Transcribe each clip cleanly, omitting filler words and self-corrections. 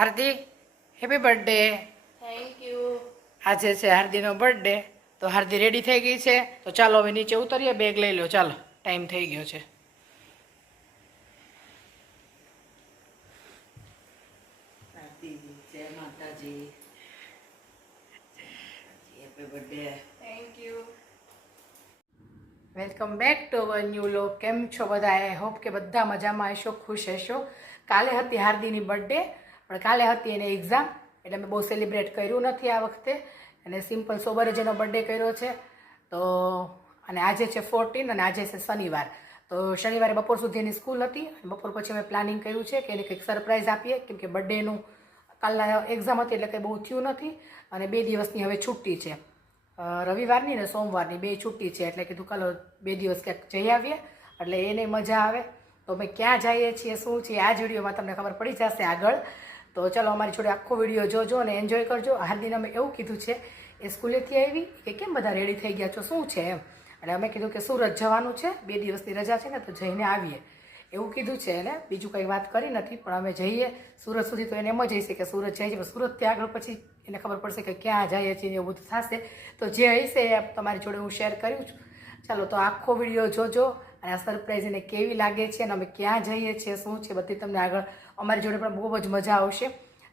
Hardik happy birthday. Thank you. આજે છે હાર્દીનો birthday, તો હાર્દી રેડી થઈ ગઈ છે. તો ચાલો હવે નીચે ઉતરીએ, બેગ લઈ લો. ચાલો, ટાઈમ થઈ ગયો છે. જય માતાજી. Happy birthday. Thank you. Welcome back to our new look. કેમ છો બધા? આઈ હોપ કે બધા મજામાં હશો, ખુશ હશો. કાલે હતી હાર્દીની બર્થડે, પણ કાલે હતી એને એક્ઝામ, એટલે મેં બહુ સેલિબ્રેટ કર્યું નથી આ વખતે. અને સિમ્પલ સોબરે જ એનો બર્થડે કર્યો છે. તો અને આજે છે 14 અને આજે છે શનિવાર. તો શનિવારે બપોર સુધી એની સ્કૂલ હતી અને બપોર પછી અમે પ્લાનિંગ કર્યું છે કે એને કંઈક સરપ્રાઈઝ આપીએ, કેમ કે બર્થડેનું કાલના એક્ઝામ હતી એટલે કંઈ બહુ થયું નથી. અને 2 દિવસની હવે છુટ્ટી છે, રવિવારની ને સોમવારની 2 છુટ્ટી છે. એટલે કીધું ચાલો 2 દિવસ ક્યાંક જઈ આવીએ, એટલે એને મજા આવે. તો અમે ક્યાં જઈએ છીએ, શું છે, આ જ વિડીયોમાં તમને ખબર પડી જશે આગળ. તો ચાલો અમારી જોડે આખો વિડીયો જોજો અને એન્જોય કરજો. હાર્દીને અમે એવું કીધું છે, એ સ્કૂલેથી આવી કે કેમ બધા રેડી થઈ ગયા છો, શું છે એમ. એટલે અમે કીધું કે સુરત જવાનું છે, 2 દિવસની રજા છે ને, તો જઈને આવીએ એવું કીધું છે એને. બીજું કંઈ વાત કરી નથી, પણ અમે જઈએ સુરત સુધી. તો એને એમ જ હશે કે સુરત જાય છે, પણ સુરતથી આગળ પછી એને ખબર પડશે કે ક્યાં જઈએ છીએ, એવું બધું થશે. તો જે હશે એ તમારી જોડે હું શેર કર્યું છું. ચાલો, તો આખો વિડીયો જોજો અને આ સરપ્રાઈઝ એને કેવી લાગે છે અને અમે ક્યાં જઈએ છીએ, શું છે, બધી તમને આગળ અમારી જોડે પણ બહુ જ મજા આવશે.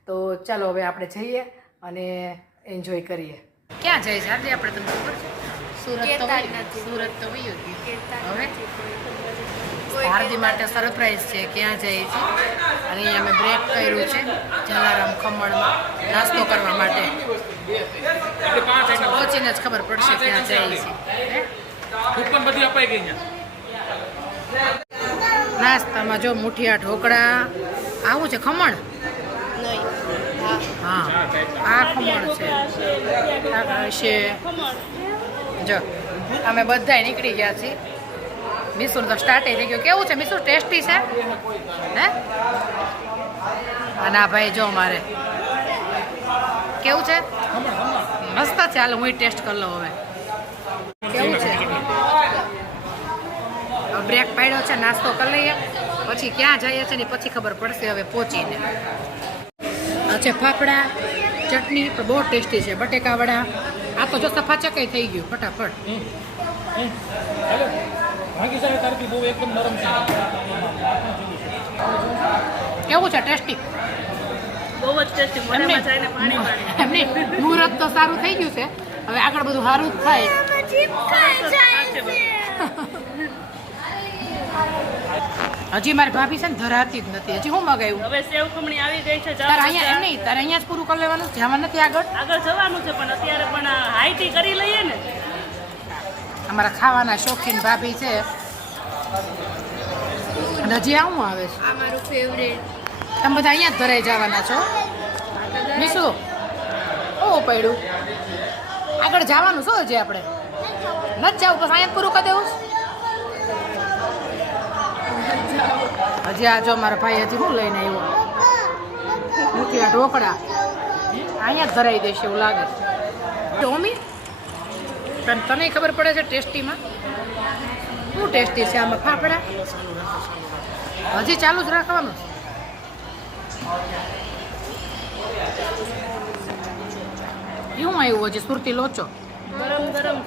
તો ચાલો હવે આપણે જઈએ અને એન્જોય કરીએ. ક્યાં જઈએ છે આજે આપણે, તમને ખબર છે? સુરત તો સુરત તો વયું ગયું. હવે હાર્દી માટે સરપ્રાઈઝ છે, ક્યાં જઈએ છીએ. અને અહીંયા અમે બ્રેક કર્યું છે જલારામ ખમણમાં નાસ્તો કરવા માટે. પહોંચીને જ ખબર પડશે ક્યાં જઈએ છીએ. નાસ્તામાં જો મુઠિયા ઢોકળા, આવું છે ખમણ. હા, આ ખમણ છે. જો અમે બધા નીકળી ગયા છીએ. મિસુર તો સ્ટાર્ટ થઈ ગયો. કેવું છે મિસુર? ટેસ્ટી છે હે? અને આ ભાઈ જો મારે કેવું છે? મસ્ત છે. હાલ હું ટેસ્ટ કરી લઉં હવે કેવું છે. બ્રેક પાડ્યો છે, નાસ્તો કરી લઈએ, પછી ક્યાં જઈએ છે ને પછી ખબર પડશે હવે પહોંચીને. આ છે ફાફડા ચટણી, પણ બહુ ટેસ્ટી છે. બટેકાવડા, આ તો જો સફા ચકાઈ થઈ ગયું ફટાફટ. કેવું છે? ટેસ્ટી, બહુ જ ટેસ્ટી. મોઢામાં જઈને પાણી પાણી. એમની મુહૂર્ત તો સારું થઈ ગયું છે, હવે આગળ બધું સારું જ થાય. હજી મારી ભાભી છે ને ધરાતી જ નથી. હજી હું મગાવ્યું? હવે સેવ ખમણી આવી ગઈ છે. તારે અહીંયા એમ નહીં, તારે અહીંયા જ પૂરું કરી લેવાનું, જવાનું નથી આગળ. આગળ જવાનું છે, પણ અત્યારે પણ હાઈટી કરી લઈએ ને. અમારા ખાવાના શોખીન ભાભી છે. અને હજી આવું આવે છે. આ મારું ફેવરેટ. તમે બધા અહીંયા જ ધરાઈ જવાના છો. બીજું ઓ પડ્યું આગળ જવાનું શું હજી આપણે નથી જવું, બસ અહીંયા પૂરું કરી દેવું. હજી આ જો મારા ભાઈ હજી શું લઈને આવ્યો? મુઠિયા ઢોકળા અહીંયા જ ધરાઈ દેશે એવું લાગે છે. ટોમી, પણ તને ખબર પડે છે ટેસ્ટીમાં શું ટેસ્ટી છે? આમાં ફાફડા હજી ચાલુ જ રાખવાનું. શું આવ્યું હજી? સુરતી લોચો. ગરમ ગરમ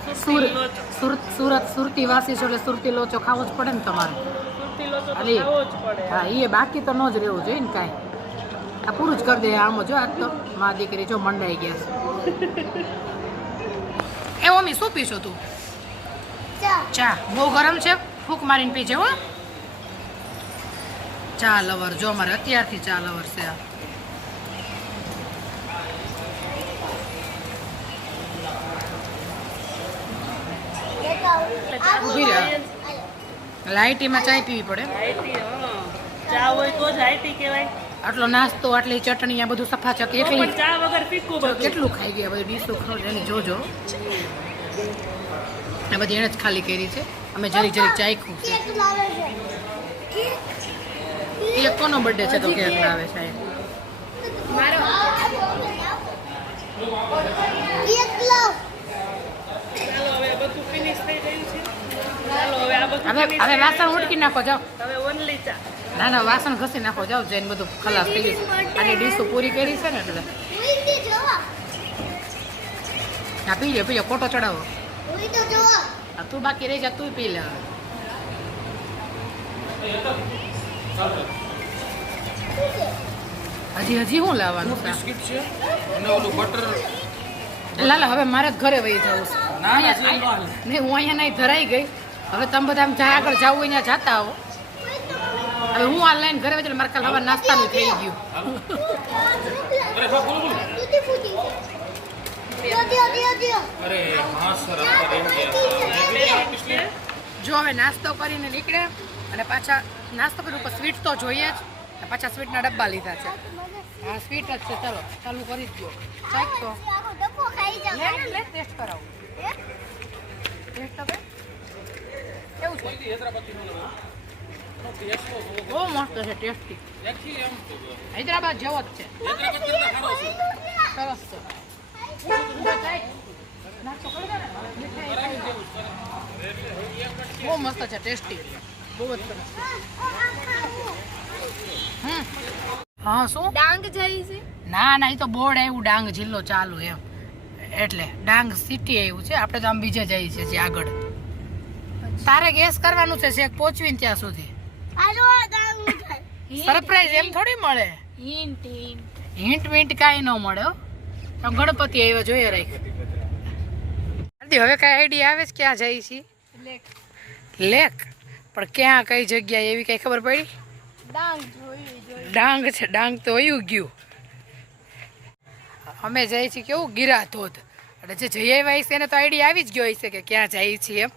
સુરત સુરતી વાસી છો એટલે સુરતી લોચો ખાવો જ પડે ને તમારે. સુરતી લોચો તો અલી, ખાવો જ પડે. હા, એ બાકી તો ન જ રહેવું જોઈએ ને કાંઈ. આ પૂરું જ કરી દે. આમ જો આજ તો મા દીકરી જો મંડાઈ ગયા છે. એ મમ્મી શું પીશો તું? ચા. બહુ ગરમ છે, ફૂંક મારીને પીજે હો. ચા લવર જો અમારે અત્યારથી ચા લવર છે. લાઈટીમાં ચાય પીવી પડે. હાઈટી, હા. ચા હોય તો જ હાઈટી કહેવાય. આટલો નાસ્તો, આટલી ચટણી, આ બધું સફા ચક પણ એકલી ચા વગર ફીકું બધું. કેટલું ખાઈ ગયા બધું ડીશું ખાવ એની જોજો. આ બધી એને જ ખાલી કરી છે. અમે જરીક જરીક ચાખ્યું છે. એ કોનો બર્થડે છે તો કેક લાવે છે? ચાલો હવે બધું ફિનિશ થઈ ગયું છે. ચાલો હવે આ બધું હવે વાસણ ઉટકી નાખો. જાઓ હવે ઓનલી ચા. ના ના વાસણ ઘસી નાખો, જાઓ જઈને બધું ખલાસ થઈ જશે. આની ડીશો પૂરી કરી છે ને એટલે હા પી લો ખોટો ચડાવો. તું બાકી રહી જા, તું પી લે. હજી શું લાવવાનું છે? બિસ્કિટ છે અને ઓલું બટર. લાલા હવે મારે ઘરે વહી જવું છે. ના નહીં હું અહીંયા નહીં ધરાઈ ગઈ. હવે તમે બધા આમ જ્યાં આગળ જવું હોય ત્યાં જતા આવો. હવે હું આ લાઈન ઘરે વહી મારે કાલ હવે નાસ્તાનું થઈ ગયું. અરે હા બોલો બોલો. અરે હા સર જો હવે નાસ્તો કરીને નીકળે અને પાછા નાસ્તો કર્યો પછી સ્વીટ તો જોઈએ જ. પાછા સ્વીટના ડબ્બા લીધા છે. હા સ્વીટ જ છે. ચાલો ચાલુ કરી જ દો. ચાખ તો લે ટેસ્ટ કરાવું. ટેસ્ટ હવે કેવું છે? બહુ મસ્ત છે, ટેસ્ટી. હૈદરાબાદ જેવો જ છે. સરસ છે. બહુ મસ્ત છે, ટેસ્ટી. બહુ જ સરસ. હા શું ડાંગ જાય છે? ના ના, એ તો બોર્ડ આવ્યું ડાંગ જિલ્લો ચાલુ એમ, એટલે ડાંગ સિટી આવ્યું છે. આપણે તો આમ બીજે જઈએ છીએ જે આગળ. તારે ગેસ કરવાનું છે શેક પહોંચવીને ત્યાં સુધી. સરપ્રાઈઝ એમ થોડી મળે. હિન્ટ હિન્ટ વિન્ટ કાંઈ ન મળે હો. આમ ગણપતિ આવ્યો જોઈએ રાખ. હવે કઈ આઈડિયા આવે છે ક્યાં જઈએ છીએ? લેક. પણ ક્યાં કઈ જગ્યાએ એવી કઈ ખબર પડી? ડાંગ જોઈ ડાંગ છે. ડાંગ તો વયું ગયું. અમે જઈએ છીએ કેવું ગીરા ધોધ. એટલે જે જઈ આવ્યા છે એને તો આઈડિયા આવી જ ગયો હશે કે ક્યાં જઈએ છીએ એમ.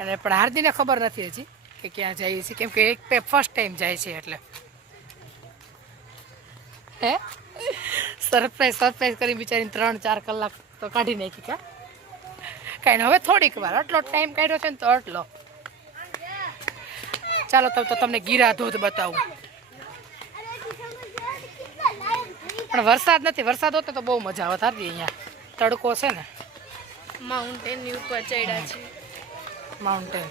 અને પણ હાર્દીને ખબર નથી હજી કે ક્યાં જઈએ છીએ, કેમ કે એક ફર્સ્ટ ટાઈમ જાય છે એટલે. હે સરપ્રાઈઝ કરી બિચારીને 3-4 કલાક તો કાઢી નાખી. કા કાંઈ નહીં, હવે થોડીક વાર આટલો ટાઈમ કાઢ્યો છે ને તો આટલો. ચાલો તો તમને ગીરા ધોધ બતાવું. પણ વરસાદ નથી. વરસાદ હોતો તો બહુ મજા આવત. અહીંયા તડકો છે ને. માઉન્ટેન ની ઉપર ચડ્યા છે. માઉન્ટેન.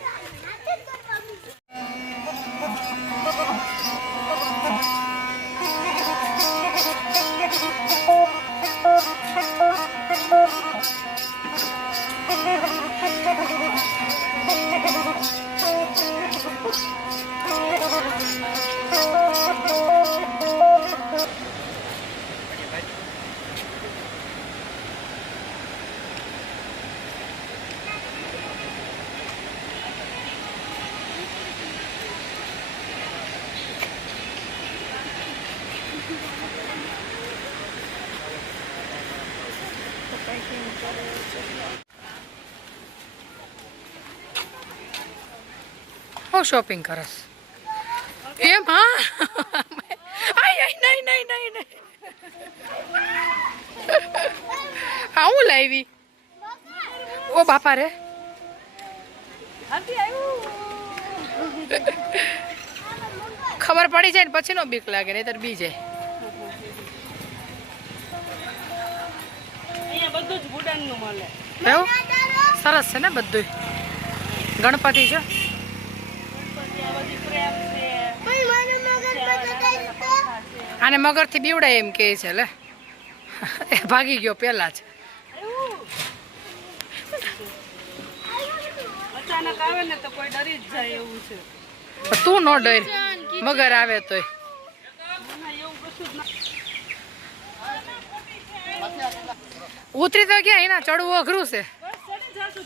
હું શોપિંગ કરસ એમ? હા નહીં હા હું લાવી. ઓ બાપા રે, ખબર પડી જાય ને પછી નો બીક લાગે, નહીં તો બી જાય. બધું જ વુડન નું મળે. એવું સરસ છે ને બધું. ગણપતિ છે. આને મગર થી બીવડાય એમ કે છે. લે એ ભાગી ગયો પેલા જ. અચાનક આવે ને તો કોઈ ડરી જ જાય એવું છે. પણ તું નો ડર, મગર આવે તોય. ઉતરી તો ગયા, એના ચડવું અઘરું છે.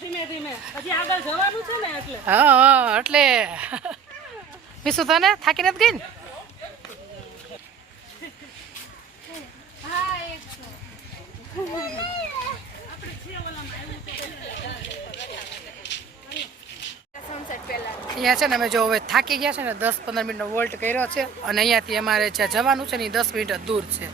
ધીમે ધીમે હજી આગળ જવાનું છે ને એટલે. હા એટલે વિશુ તને થાકી નથી ગઈ ને? અહીંયા છે ને અમે જો હવે થાકી ગયા છે ને 10-15 મિનિટનો વોલ્ટ કર્યો છે અને અહીંયાથી અમારે જ્યાં જવાનું છે ને એ 10 મિનિટ દૂર છે.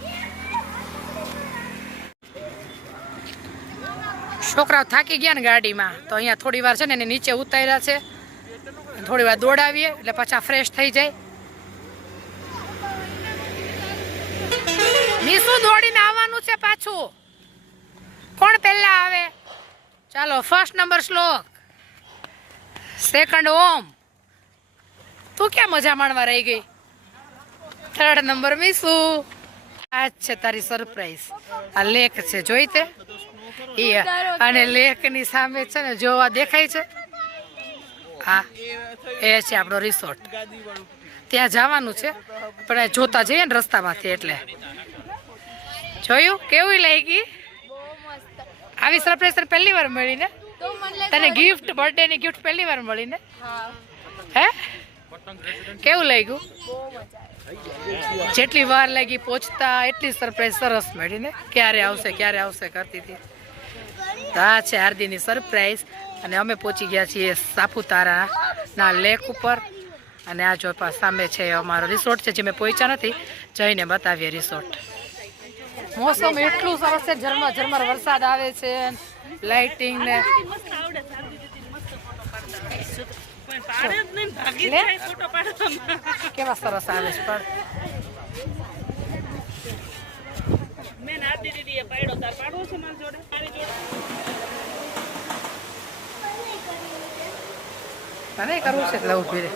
છોકરાઓ થાકી ગયા ને ગાડીમાં તો અહીંયા થોડી વાર છે ને એને નીચે ઉતાર્યા છે. થોડી વાર દોડાવીએ એટલે પાછા ફ્રેશ થઈ જાય. નીસુ દોડીને આવવાનું છે પાછું. કોણ પહેલા આવે? ચાલો, ફર્સ્ટ નંબર શ્લોક, સેકન્ડ ઓમ, તું ક્યાં મજા માણવા રહી ગઈ? 3rd number મીસુ. આ છે તારી સરપ્રાઈઝ. આ લેક છે, જોઈ તે? અને લેકની સામે છે ને જોવા દેખાય છે, હા એ છે આપણો રિસોર્ટ. ત્યાં જવાનું છે પણ જોતા જઈએ ને રસ્તામાંથી, એટલે જોયું કેવું લાગી? આવી સરપ્રાઈઝ તને પહેલી વાર મળી ને? તને ગિફ્ટ, બર્થડે ની ગિફ્ટ પહેલી વાર મળી ને? હે કેવું લાગ્યું? જેટલી વાર લાગી પહોંચતા એટલી સરપ્રાઈઝ સરસ મળી ને. ક્યારે આવશે કરતી હતી. આ છે હાર્દીની સરપ્રાઈઝ. અને અમે પહોંચી ગયા છીએ સાપુતારાના લેક ઉપર. અને આ જો સામે છે અમારો રિસોર્ટ છે, જે મેં પહોંચ્યા નથી, જઈને બતાવીએ રિસોર્ટ. મોસમ એટલું સરસ છે, ઝરમર વરસાદ આવે છે, લાઇટિંગ ને મસ્ત આવડે પણ પાડે જ નહીં, ભાગી જાય ફોટો પાડવામાં. કેવા સરસ આવે છે. પણ મેં નાતી દીદીએ પાડ્યો, તાર પાડવો છે મારી જોડે? મારી જોડે તને કરવું છે એટલે ઉભી રહે.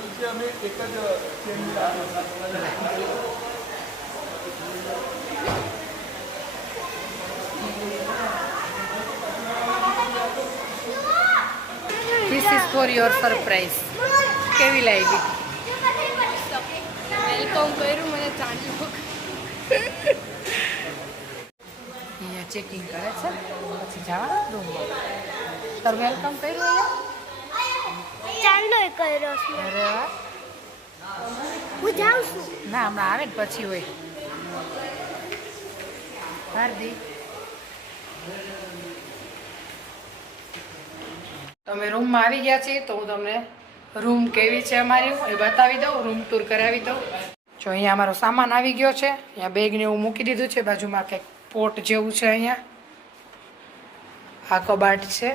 This is for your surprise. કેવી લાગી? વેલકમ કર્યું મને ચાંદલો. અહીંયા ચેકિંગ કરે છે, પછી જવાનું રૂમમાં. તાર વેલકમ કર્યું અહીંયા? ચાંદલો કર્યો છે. અરે વાહ. હું જાઉં છું. ના હમણાં આવે ને પછી હોય. હાર્દિક તમે રૂમમાં આવી ગયા છીએ, તો હું તમને રૂમ કેવી છે અમારી એ બતાવી દઉં, રૂમ ટૂર કરાવી દઉં. જો અહીંયા અમારો સામાન આવી ગયો છે. અહીંયા બેગને એવું મૂકી દીધું છે. બાજુમાં કંઈક પોટ જેવું છે. અહીંયા આ કબાટ છે.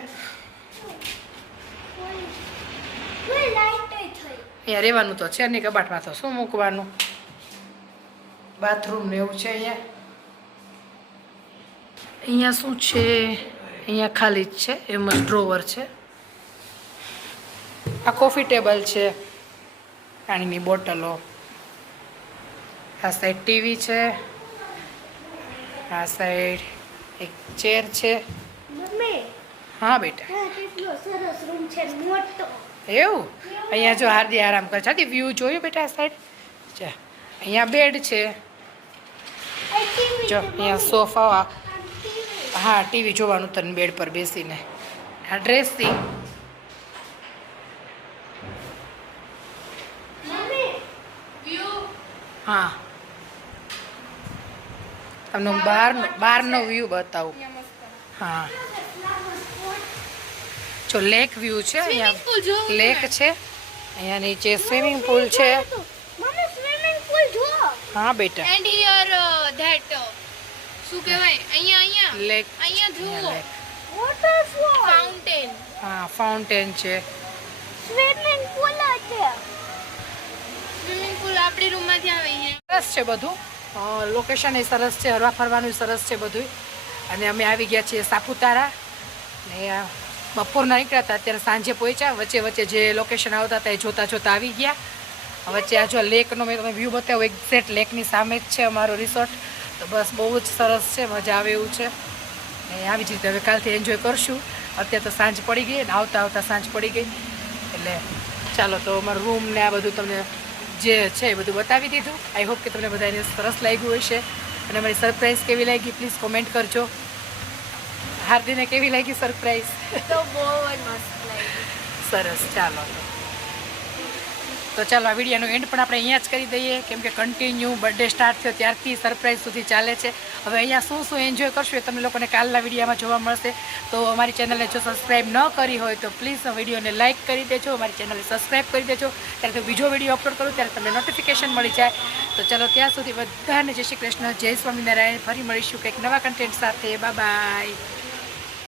અહીંયા રહેવાનું તો છે નહીં, કબાટમાં તો શું મૂકવાનું. બાથરૂમ ને એવું છે. અહીંયા શું છે? અહીંયા ખાલી જ છે, એમ જ ડ્રોવર છે. આ કોફી ટેબલ છે, પાણીની બોટલો. આ સાઈડ ટીવી છે. આ સાઈડ એક ચેર છે. મમ્મી હા બેટા. કેટલો સરસ રૂમ છે, મોટો. એવું? અહીંયા જો હાર્દી આરામ કરે છે. વ્યૂ જોયું બેટા? આ સાઈડ છે. અહીંયા બેડ છે. જો અહીંયા સોફા. હા ટીવી જોવાનું તને બેડ પર બેસીને. આ ડ્રેસિંગ. હા તમને બહારનો વ્યૂ બતાવું. હા જો લેક વ્યૂ છે. અહીંયા લેક છે. અહીંયા નીચે સ્વિમિંગ પુલ છે. મમ્મી સ્વિમિંગ પુલ જો. હા બેટા. એન્ડ હિયર ધેટ શું કહેવાય અહીંયા લેક. અહીંયા જુઓ વોટરફોલ. ફાઉન્ટેન. હા ફાઉન્ટેન છે. સ્વિમિંગ પુલ છે. સ્વિમિંગ પુલ આપણી રૂમમાંથી આવે છે. સરસ છે બધું. લોકેશન એ સરસ છે, હરવા ફરવાનું સરસ છે બધું. અને અમે આવી ગયા છીએ સાપુતારા. ને બપોરના નીકળ્યા હતા, અત્યારે સાંજે પહોંચ્યા. વચ્ચે વચ્ચે જે લોકેશન આવતા હતા એ જોતા આવી ગયા. વચ્ચે આ જો લેકનો મેં તમે વ્યૂ બતાવ્યો, એક્ઝેક્ટ લેકની સામે જ છે અમારો રિસોર્ટ. તો બસ બહુ જ સરસ છે, મજા આવે એવું છે. ને આવી જ રીતે હવે કાલથી એન્જોય કરશું. અત્યારે તો સાંજ પડી ગઈ, ને આવતા સાંજ પડી ગઈ. એટલે ચાલો તો અમારું રૂમ ને આ બધું તમને જે છે એ બધું બતાવી દીધું. આઈ હોપ કે તમને બધાને સરસ લાગ્યું હશે. અને અમારી સરપ્રાઈઝ કેવી લાગી પ્લીઝ કોમેન્ટ કરજો. હાર્દીને કેવી લાગી સરપ્રાઈઝ? તો બહુ જ મસ્ત લાગ્યું. સરસ. ચાલો આ વિડીયોનો એન્ડ પણ આપણે અહીંયા જ કરી દઈએ, કેમ કે કન્ટિન્યુ બર્થડે સ્ટાર્ટ થયો ત્યારથી સરપ્રાઈઝ સુધી ચાલે છે. હવે અહીંયા શું એન્જોય કરશું એ તમને લોકોને કાલના વિડીયોમાં જોવા મળશે. તો અમારી ચેનલને જો સબસ્ક્રાઈબ ન કરી હોય તો પ્લીઝ વિડીયોને લાઇક કરી દેજો, અમારી ચેનલને સબસ્ક્રાઈબ કરી દેજો. ત્યારે તો બીજો વિડીયો અપલોડ કરું ત્યારે તમને નોટિફિકેશન મળી જાય. તો ચલો ત્યાં સુધી બધાને જય શ્રી કૃષ્ણ, જય સ્વામિનારાયણ. ફરી મળીશું કંઈક નવા કન્ટેન્ટ સાથે. બાય.